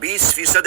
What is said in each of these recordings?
20%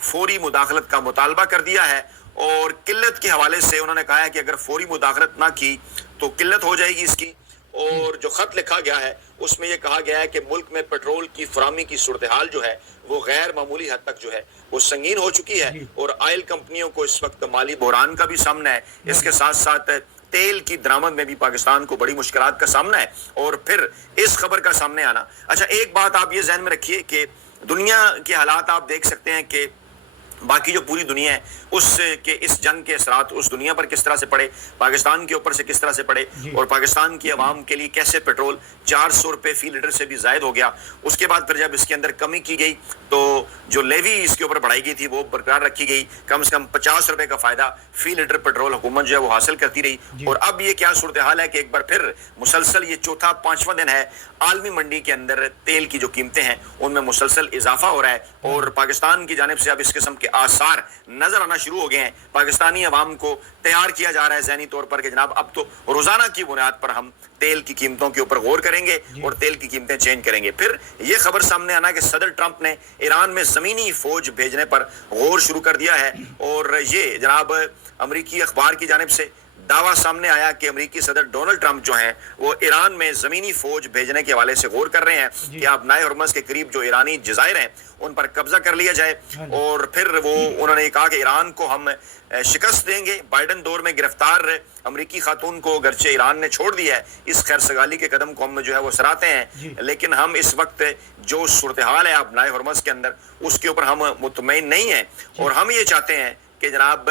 فوری مداخلت کا مطالبہ کر دیا ہے، اور قلت کے حوالے سے انہوں نے کہا ہے کہ اگر فوری مداخلت نہ کی تو قلت ہو جائے گی اس کی۔ اور جو خط لکھا گیا ہے اس میں یہ کہا گیا ہے کہ ملک میں پیٹرول کی فراہمی کی صورتحال جو ہے وہ غیر معمولی حد تک جو ہے وہ سنگین ہو چکی ہے، اور آئل کمپنیوں کو اس وقت مالی بحران کا بھی سامنا ہے، اس کے ساتھ ساتھ تیل کی درآمد میں بھی پاکستان کو بڑی مشکلات کا سامنا ہے۔ اور پھر اس خبر کا سامنے آنا، اچھا ایک بات آپ یہ ذہن میں رکھیے کہ دنیا کے حالات آپ دیکھ سکتے ہیں کہ باقی جو پوری دنیا ہے اس جنگ کے اثرات اس دنیا پر کس طرح سے پڑے، پاکستان کے اوپر سے کس طرح سے پڑے، اور پاکستان کی عوام کے لیے کیسے پیٹرول 400 روپے فی لیٹر سے بھی زائد ہو گیا۔ اس کے بعد پھر جب اس کے اندر کمی کی گئی تو جو لیوی اس کے اوپر بڑھائی گئی تھی وہ برقرار رکھی گئی، کم سے کم 50 روپے کا فائدہ فی لیٹر پیٹرول حکومت جو ہے وہ حاصل کرتی رہی۔ اور اب یہ کیا صورتحال ہے کہ ایک بار پھر مسلسل یہ چوتھا پانچواں دن ہے عالمی منڈی کے اندر تیل کی جو قیمتیں ہیں ان میں مسلسل اضافہ ہو رہا ہے، اور پاکستان کی جانب سے اب اس قسم کے آثار نظر آنا شروع ہو گئے ہیں۔ پاکستانی عوام کو تیار کیا جا رہا ہے ذہنی طور پر کہ جناب اب تو روزانہ کی بنیاد پر ہم تیل کی قیمتوں کے اوپر غور کریں گے اور تیل کی قیمتیں چینج کریں گے۔ پھر یہ خبر سامنے آنا کہ صدر ٹرمپ نے ایران میں زمینی فوج بھیجنے پر غور شروع کر دیا ہے، اور یہ جناب امریکی اخبار کی جانب سے دعویٰ سامنے آیا کہ امریکی صدر ڈونلڈ ٹرمپ جو ہیں وہ ایران میں زمینی فوج بھیجنے کے حوالے سے غور کر رہے ہیں کہ آبنائے ہرمز کے قریب جو ایرانی جزائر ہیں ان پر قبضہ کر لیا جائے، اور پھر انہوں نے کہا کہ ایران کو ہم شکست دیں گے۔ بائیڈن دور میں گرفتار امریکی خاتون کو گرچہ ایران نے چھوڑ دیا ہے، اس خیر سگالی کے قدم کو ہم جو ہے وہ سراہتے ہیں، لیکن ہم اس وقت جو صورتحال ہے آبنائے ہرمز کے اندر اس کے اوپر ہم مطمئن نہیں ہیں، اور ہم یہ چاہتے ہیں کہ جناب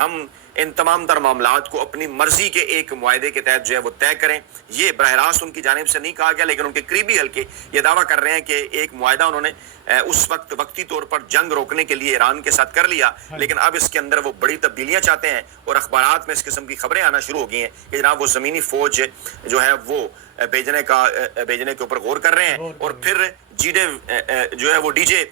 ہم ان تمام تر معاملات کو اپنی مرضی کے ایک معاہدے کے تحت جو ہے وہ طے کریں۔ یہ براہ راست ان کی جانب سے نہیں کہا گیا، لیکن ان کے قریبی حلقے یہ دعویٰ کر رہے ہیں کہ ایک معاہدہ انہوں نے اس وقت وقتی طور پر جنگ روکنے کے لیے ایران کے ساتھ کر لیا، لیکن اب اس کے اندر وہ بڑی تبدیلیاں چاہتے ہیں، اور اخبارات میں اس قسم کی خبریں آنا شروع ہو گئی ہیں کہ جناب وہ زمینی فوج جو ہے وہ بھیجنے کے اوپر غور کر رہے ہیں۔ اور پھر ڈی جے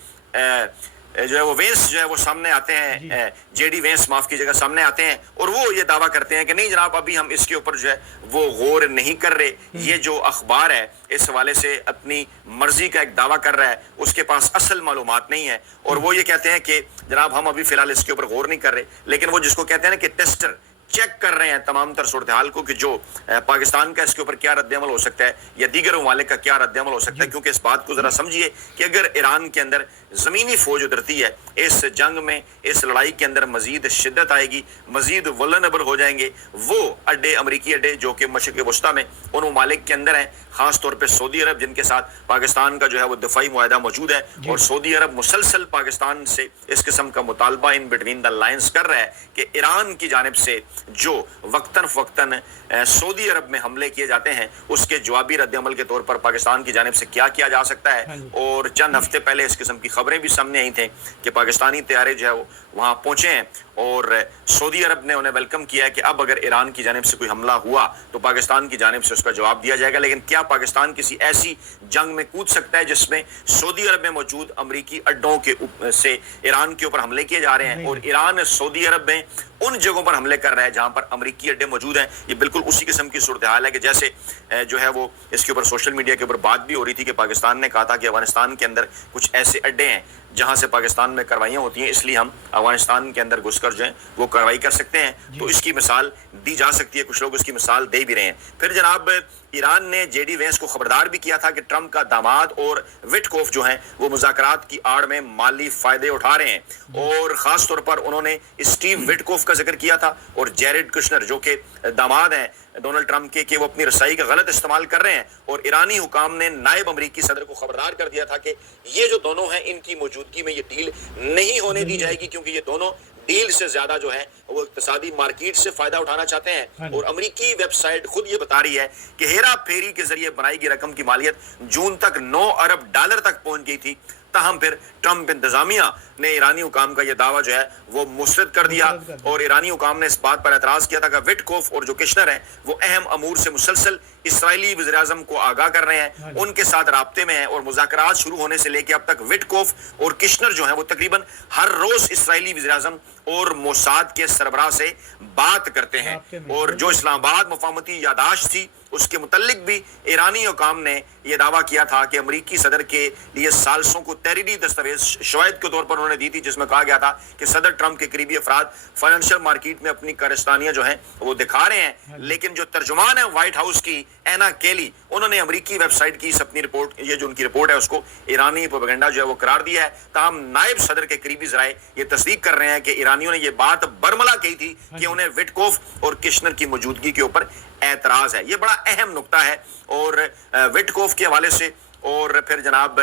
جو ہے وہ وینس جو ہے وہ سامنے آتے ہیں، جے ڈی وینس معاف کیجیے گا، سامنے آتے ہیں اور وہ یہ دعویٰ کرتے ہیں کہ نہیں جناب ابھی ہم اس کے اوپر جو ہے وہ غور نہیں کر رہے۔ یہ جو اخبار ہے اس حوالے سے اپنی مرضی کا ایک دعویٰ کر رہا ہے، اس کے پاس اصل معلومات نہیں ہے، اور وہ یہ کہتے ہیں کہ جناب ہم ابھی فی الحال اس کے اوپر غور نہیں کر رہے، لیکن وہ جس کو کہتے ہیں نا کہ ٹیسٹر چیک کر رہے ہیں تمام تر صورتحال کو کہ جو پاکستان کا اس کے اوپر کیا رد عمل ہو سکتا ہے یا دیگر ممالک کا کیا رد عمل ہو سکتا ہے، کیونکہ اس بات کو ذرا سمجھیے کہ اگر ایران کے اندر زمینی فوج اترتی ہے اس جنگ میں، اس لڑائی کے اندر مزید شدت آئے گی، مزید ولنریبل ہو جائیں گے وہ اڈے، امریکی اڈے جو کہ مشرق وسطیٰ میں ان ممالک کے اندر ہیں، خاص طور پہ سعودی عرب جن کے ساتھ پاکستان کا جو ہے وہ دفاعی معاہدہ موجود ہے، اور سعودی عرب مسلسل پاکستان سے اس قسم کا مطالبہ ان بٹوین دا لائنز کر رہا ہے کہ ایران کی جانب سے جو وقتاً فوقتاً سعودی عرب میں حملے کیے جاتے ہیں اس کے جوابی رد عمل کے طور پر پاکستان کی جانب سے کیا کیا جا سکتا ہے۔ اور چند ہفتے پہلے اس قسم کی خبریں بھی سامنے آئی تھیں کہ پاکستانی طیارے جو ہے وہ وہاں پہنچے ہیں، اور سعودی عرب نے انہیں ویلکم کیا ہے کہ اب اگر ایران کی جانب سے کوئی حملہ ہوا تو پاکستان کی جانب سے اس کا جواب دیا جائے گا۔ لیکن کیا پاکستان کسی ایسی جنگ میں کود سکتا ہے جس میں سعودی عرب میں موجود امریکی اڈوں کے سے ایران کے اوپر حملے کیے جا رہے ہیں، اور ایران سعودی عرب میں ان جگہوں پر حملے کر رہا ہے جہاں پر امریکی اڈے موجود ہیں؟ یہ بالکل اسی قسم کی صورتحال ہے کہ جیسے جو ہے وہ اس کے اوپر سوشل میڈیا کے اوپر بات بھی ہو رہی تھی کہ پاکستان نے کہا تھا کہ افغانستان کے اندر کچھ ایسے اڈے ہیں جہاں سے پاکستان میں کاروائیاں ہوتی ہیں، اس لیے ہم افغانستان کے اندر گھس کر جو ہیں وہ کارروائی کر سکتے ہیں۔ تو اس کی مثال دی جا سکتی ہے، کچھ لوگ اس کی مثال دے بھی رہے ہیں۔ پھر جناب ایران نے جے ڈی وینس کو خبردار بھی کیا تھا کہ ٹرمپ کا داماد اور وٹکوف جو ہیں وہ مذاکرات کی آڑ میں مالی فائدے اٹھا رہے ہیں، اور خاص طور پر انہوں نے اسٹیو وٹکوف کا ذکر کیا تھا اور جیریڈ کشنر جو کہ داماد ہیں ڈونلڈ ٹرمپ کے، کہ وہ اپنی رسائی کا غلط استعمال کر رہے ہیں، اور ایرانی حکام نے نائب امریکی صدر کو خبردار کر دیا تھا کہ یہ جو دونوں ہیں ان کی موجودگی میں یہ ڈیل نہیں ہونے دی جائے گی، کیونکہ یہ دونوں ڈیل سے زیادہ جو ہے وہ اقتصادی مارکیٹ سے فائدہ اٹھانا چاہتے ہیں۔ اور امریکی ویب سائٹ خود یہ بتا رہی ہے کہ ہیرا پھیری کے ذریعے بنائی گئی رقم کی مالیت جون تک 9 ارب ڈالر تک پہنچ گئی تھی، تاہم پھر ٹرمپ انتظامیہ نے ایرانی حکام کا یہ دعویٰ جو ہے وہ مسترد کر دیا، اور ایرانی حکام نے اس بات پر اعتراض کیا تھا کہ وٹکوف اور جو کشنر ہیں وہ اہم امور سے مسلسل اسرائیلی وزیر اعظم کو آگاہ کر رہے ہیں، ان کے ساتھ رابطے میں ہیں، اور مذاکرات شروع ہونے سے لے کے اب تک وٹکوف اور کشنر جو ہیں وہ تقریباً ہر روز اسرائیلی وزیر اعظم اور موساد کے سربراہ سے بات کرتے ہیں، اور جو اسلام آباد مفاہمتی یادداشت تھی اس کے متعلق بھی ایرانی حکام نے یہ دعویٰ کیا تھا کہ امریکی صدر کے لیے ثالثوں کو تحریری دستاویز شواہد کے طور پر انہوں نے دی تھی، جس میں کہا گیا تھا کہ صدر ٹرمپ کے قریبی افراد فائنینشیل مارکیٹ میں اپنی کارستانیاں جو ہیں وہ دکھا رہے ہیں، لیکن جو ترجمان ہے وائٹ ہاؤس کی اینا کیلی، انہوں نے امریکی ویب سائٹ کی اپنی رپورٹ، یہ جو ان کی رپورٹ ہے اس کو ایرانی پروپیگنڈا جو ہے وہ قرار دیا ہے۔ تاہم نائب صدر کے قریبی ذرائع یہ تصدیق کر رہے ہیں کہ ایرانیوں نے یہ بات برملا کہی تھی کہ انہیں وٹکوف اور کشنر کی موجودگی کے اوپر اعتراض ہے۔ یہ بڑا اہم نقطہ ہے، اور وٹکوف کے حوالے سے اور پھر جناب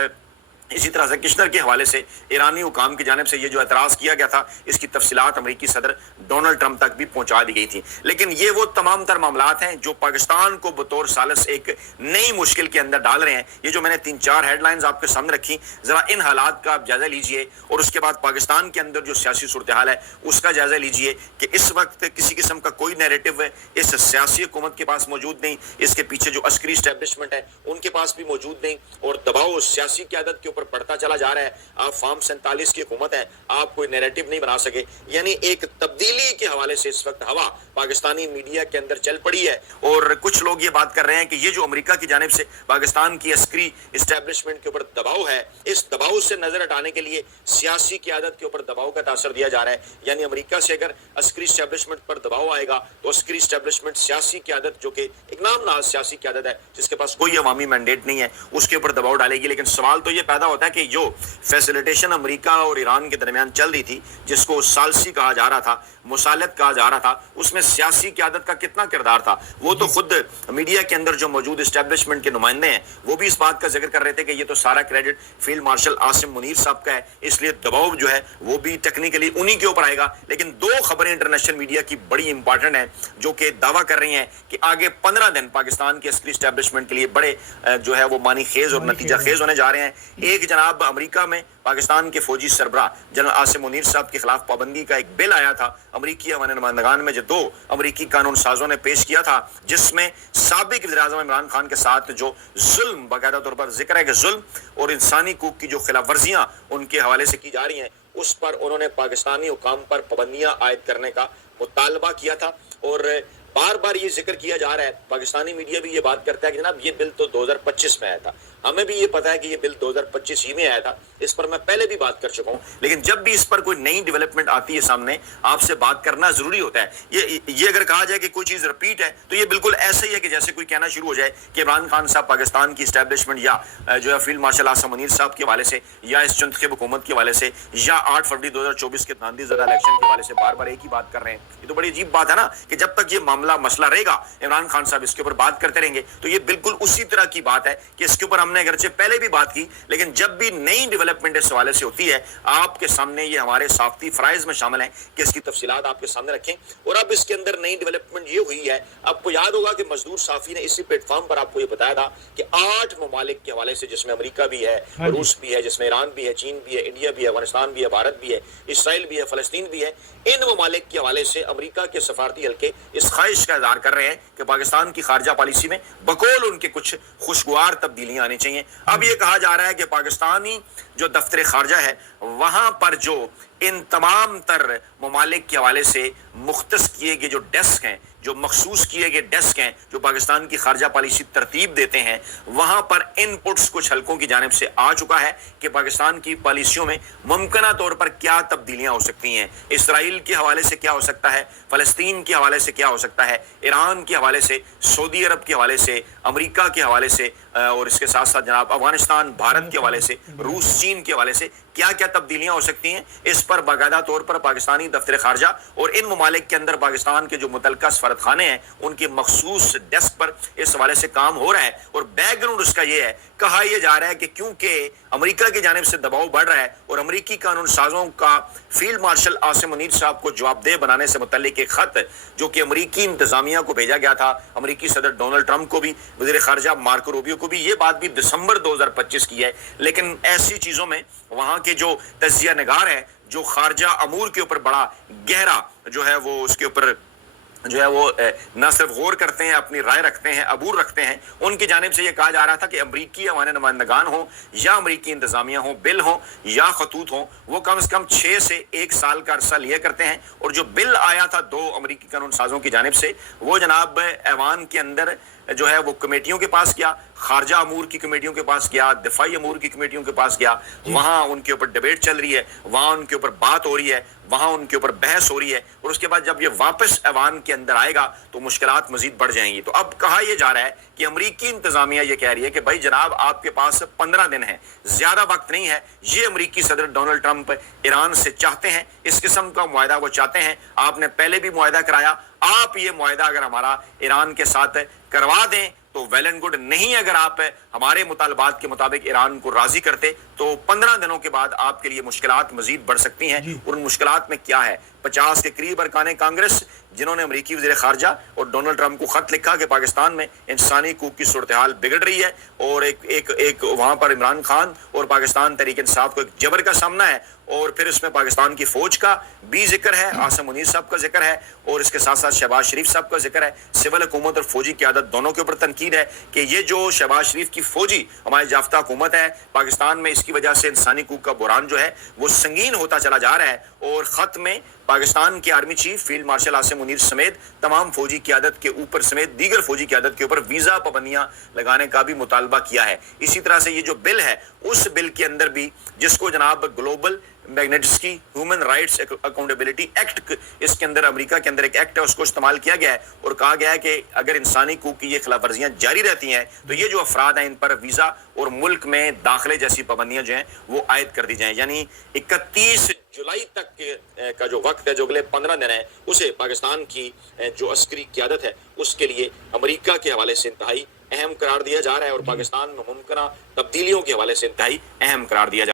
اسی طرح سے کشنر کے حوالے سے ایرانی حکام کی جانب سے یہ جو اعتراض کیا گیا تھا، اس کی تفصیلات امریکی صدر ڈونلڈ ٹرمپ تک بھی پہنچا دی گئی تھی۔ لیکن یہ وہ تمام تر معاملات ہیں جو پاکستان کو بطور ثالث ایک نئی مشکل کے اندر ڈال رہے ہیں۔ یہ جو میں نے 3-4 ہیڈ لائنز آپ کے سامنے رکھی، ذرا ان حالات کا آپ جائزہ لیجئے، اور اس کے بعد پاکستان کے اندر جو سیاسی صورتحال ہے اس کا جائزہ لیجئے کہ اس وقت کسی قسم کا کوئی نیریٹو ہے اس سیاسی حکومت کے پاس موجود نہیں، اس کے پیچھے جو عسکری اسٹیبلشمنٹ ہے ان کے پاس بھی موجود نہیں، اور دباؤ سیاسی قیادت کے اوپر پڑتا چلا جا رہا ہے۔ آپ فارم 47 کی حکومت ہے، آپ کوئی نیریٹو نہیں بنا سکے، یعنی ایک تبدیلی کے حوالے سے اس وقت ہوا پاکستانی میڈیا کے اندر چل پڑی ہے، اور کچھ لوگ یہ بات کر رہے ہیں کہ یہ جو امریکہ کی جانب سے پاکستان کی عسکری اسٹیبلشمنٹ کے اوپر دباؤ ہے، اس دباؤ سے نظر ہٹانے کے لیے سیاسی قیادت کے اوپر دباؤ کا تاثر دیا جا رہا ہے۔ یعنی امریکہ سے اگر عسکری اسٹیبلشمنٹ پر دباؤ آئے گا تو عسکری اسٹیبلشمنٹ سیاسی قیادت، جو کہ ایک نام ناز سیاسی قیادت ہے جس کے پاس کوئی عوامی مینڈیٹ نہیں ہے، اس کے اوپر دباؤ ڈالے گی۔ لیکن سوال تو یہ پیدا ہوتا ہے کہ جو فیسیلیٹیشن امریکہ اور ایران کے درمیان چل رہی تھی، جس کو ثالثی کہا جا رہا تھا، مسالت کہا جا رہا تھا، اس میں سیاسی قیادت کا کتنا کردار تھا؟ وہ تو خود میڈیا کے اندر جو موجود اسٹیبلشمنٹ کے نمائندے ہیں وہ بھی اس بات کا ذکر کر رہے تھے کہ یہ تو سارا credit field marshal Asim Munir صاحب کا ہے، اس لیے دباؤ جو ہے وہ بھی ٹیکنیکلی انہی کے اوپر آئے گا۔ لیکن 2 خبریں انٹرنیشنل میڈیا کی بڑی امپارٹنٹ ہیں جو کہ دعویٰ کر رہی ہیں کہ آگے 15 دن پاکستان کے عسکری اسٹیبلشمنٹ کے لیے بڑے جو ہے وہ معنی خیز اور نتیجہ خیز ہونے جا رہے ہیں۔ ایک جناب امریکہ میں پاکستان کے فوجی سربراہ جنرل عاصم منیر صاحب کے خلاف پابندی کا ایک بل آیا تھا امریکی ایوان نمائندگان میں، جو 2 امریکی قانون سازوں نے پیش کیا تھا، جس میں سابق وزیر اعظم عمران خان کے ساتھ جو ظلم، باقاعدہ طور پر ذکر ہے کہ ظلم اور انسانی حقوق کی جو خلاف ورزیاں ان کے حوالے سے کی جا رہی ہیں، اس پر انہوں نے پاکستانی حکام پر پابندیاں عائد کرنے کا مطالبہ کیا تھا۔ اور بار بار یہ ذکر کیا جا رہا ہے، پاکستانی میڈیا بھی یہ بات کرتا ہے کہ جناب یہ بل تو 2025 میں آیا تھا، ہمیں بھی یہ پتا ہے کہ یہ بل 2025 ہی میں آیا تھا، اس پر میں پہلے بھی بات کر چکا ہوں، لیکن جب بھی اس پر کوئی نئی ڈیولپمنٹ آتی ہے سامنے، آپ سے بات کرنا ضروری ہوتا ہے۔ یہ اگر کہا جائے کہ کوئی چیز رپیٹ ہے تو یہ بالکل ایسے ہی ہے کہ جیسے کوئی کہنا شروع ہو جائے کہ عمران خان صاحب پاکستان کی اسٹیبلشمنٹ یا جو ہے فیلڈ مارشل عاصم منیر صاحب کے حوالے سے، یا اس چنتخب حکومت کے حوالے سے، یا 8 فروری 2024 کے ناندی زدہ الیکشن کے حوالے سے بار بار ایک ہی بات کر رہے ہیں۔ یہ تو بڑی عجیب بات ہے نا کہ جب تک یہ معاملہ مسئلہ رہے گا، عمران خان صاحب اس کے اوپر بات کرتے رہیں گے، تو یہ بالکل اسی طرح کی بات ہے کہ اس کے اوپر ہم نے اگرچہ پہلے بھی بات کی، لیکن جب بھی نئی ڈیولپمنٹ اس حوالے سے ہوتی ہے، آپ کے سامنے یہ ہمارے صحافتی فرائض میں شامل ہیں کہ اس کی تفصیلات آپ کے سامنے رکھیں۔ اور اب اس کے اندر نئی ڈیولپمنٹ یہ ہوئی ہے، آپ کو یاد ہوگا کہ مزدور صحافی نے اسی پلیٹ فارم پر آپ کو یہ بتایا تھا کہ 8 ممالک کے حوالے سے، جس میں امریکہ بھی ہے، روس بھی ہے، جس میں ایران بھی ہے، چین بھی ہے، انڈیا بھی ہے، افغانستان بھی ہے، بھارت بھی ہے، اسرائیل بھی ہے، فلسطین بھی ہے، ان ممالک کے حوالے سے امریکہ کے سفارتی حلقے اس خواہش کا اظہار کر رہے ہیں کہ پاکستان کی خارجہ پالیسی میں بقول ان کے کچھ خوشگوار تبدیلیاں آنی چاہیے۔ اب یہ کہا جا رہا ہے کہ پاکستانی جو دفتر خارجہ ہے وہاں پر جو ان تمام تر ممالک کے حوالے سے مختص کیے گئے جو ڈیسک ہیں، جو مخصوص کیے گئے ڈیسک ہیں جو پاکستان کی خارجہ پالیسی ترتیب دیتے ہیں، وہاں پر ان پٹس کچھ حلقوں کی جانب سے آ چکا ہے کہ پاکستان کی پالیسیوں میں ممکنہ طور پر کیا تبدیلیاں ہو سکتی ہیں، اسرائیل کے حوالے سے کیا ہو سکتا ہے، فلسطین کے حوالے سے کیا ہو سکتا ہے، ایران کے حوالے سے، سعودی عرب کے حوالے سے، امریکہ کے حوالے سے، اور اس کے ساتھ ساتھ جناب افغانستان، بھارت کے حوالے سے، روس، چین کے حوالے سے کیا کیا تبدیلیاں ہو سکتی ہیں۔ اس پر باقاعدہ طور پر پاکستانی دفتر خارجہ اور ان ممالک کے اندر پاکستان کے جو متعلقہ سفارت خانے ہیں ان کے مخصوص ڈیسک پر اس حوالے سے کام ہو رہا ہے۔ اور بیک گراؤنڈ اس کا یہ ہے، کہا یہ جا رہا ہے کہ کیونکہ امریکہ کی جانب سے دباؤ بڑھ رہا ہے اور امریکی قانون سازوں کا فیلڈ مارشل عاصم منیر صاحب کو جواب دہ بنانے سے متعلق ایک خط جو کہ امریکی انتظامیہ کو بھیجا گیا تھا، امریکی صدر ڈونلڈ ٹرمپ کو بھی، وزیر خارجہ مارکو روبیو کو بھی، یہ بات بھی دسمبر 2025 کی ہے، لیکن ایسی چیزوں میں وہاں کے جو تجزیہ نگار ہیں، جو خارجہ امور کے اوپر بڑا گہرا جو ہے وہ اس کے اوپر جو ہے وہ نہ صرف غور کرتے ہیں، اپنی رائے رکھتے ہیں، عبور رکھتے ہیں. ان کی جانب سے یہ کہا جا رہا تھا کہ امریکی عوام نمائندگان ہوں یا امریکی انتظامیہ ہوں، بل ہوں یا خطوط ہوں، وہ کم از کم 6 سے 1 سال کا عرصہ لیا کرتے ہیں. اور جو بل آیا تھا 2 امریکی قانون سازوں کی جانب سے، وہ جناب ایوان کے اندر جو ہے وہ کمیٹیوں کے پاس گیا، خارجہ امور کی کمیٹیوں کے پاس گیا، دفاعی امور کی کمیٹیوں کے پاس گیا. وہاں ان کے اوپر ڈیبیٹ چل رہی ہے، وہاں ان کے اوپر بات ہو رہی ہے، وہاں ان کے اوپر بحث ہو رہی ہے. اور اس کے بعد جب یہ واپس ایوان کے اندر آئے گا تو مشکلات مزید بڑھ جائیں گی. تو اب کہا یہ جا رہا ہے کہ امریکی انتظامیہ یہ کہہ رہی ہے کہ بھائی جناب آپ کے پاس 15 دن ہیں، زیادہ وقت نہیں ہے. یہ امریکی صدر ڈونلڈ ٹرمپ ایران سے چاہتے ہیں، اس قسم کا معاہدہ وہ چاہتے ہیں. آپ نے پہلے بھی معاہدہ کرایا، آپ یہ معاہدہ اگر ہمارا ایران کے ساتھ کروا دیں تو ویل اینڈ گڈ. نہیں اگر آپ ہمارے مطالبات کے مطابق ایران کو راضی کرتے تو 15 دنوں کے بعد آپ کے لیے مشکلات مزید بڑھ سکتی ہیں. اور ان مشکلات میں کیا ہے؟ 50 کے قریب ارکان کانگریس جنہوں نے امریکی وزیر خارجہ اور ڈونلڈ ٹرمپ کو خط لکھا کہ پاکستان میں انسانی حقوق کی صورتحال بگڑ رہی ہے، اور ایک وہاں پر عمران خان اور پاکستان تحریک انصاف کو ایک جبر کا سامنا ہے. اور پھر اس میں پاکستان کی فوج کا بھی ذکر ہے، عاصم منیر صاحب کا ذکر ہے، اور اس کے ساتھ ساتھ شہباز شریف صاحب کا ذکر ہے. سول حکومت اور فوجی قیادت دونوں کے اوپر تنقید ہے کہ یہ جو شہباز شریف کی فوجی ہمارے یافتہ حکومت ہے پاکستان میں، اس کی وجہ سے انسانی حقوق کا بحران جو ہے وہ سنگین ہوتا چلا جا رہا ہے. اور خط میں پاکستان کے army chief field marshal Asim Munir سمیت تمام فوجی قیادت کے اوپر سمیت دیگر فوجی قیادت کے اوپر ویزا پابندیاں لگانے کا بھی مطالبہ کیا ہے. اسی طرح سے یہ جو بل ہے، اس بل کے اندر بھی جس کو جناب global Magnitsky human rights accountability act, اس کے اندر امریکہ کے اندر ایک ایکٹ ہے، اس کو استعمال کیا گیا ہے اور کہا گیا ہے کہ اگر انسانی حقوق کی یہ خلاف ورزیاں جاری رہتی ہیں تو یہ جو افراد ہیں ان پر ویزا اور ملک میں داخلے جیسی پابندیاں جو ہیں وہ عائد کر دی جائیں. یعنی 31 جولائی تک کا جو وقت ہے، جو اگلے 15 دن ہے، اسے پاکستان کی جو عسکری قیادت ہے اس کے لیے امریکہ کے حوالے سے انتہائی اہم قرار دیا جا رہا ہے، اور پاکستان میں ممکنہ تبدیلیوں کے حوالے سے انتہائی اہم قرار دیا جا رہا ہے.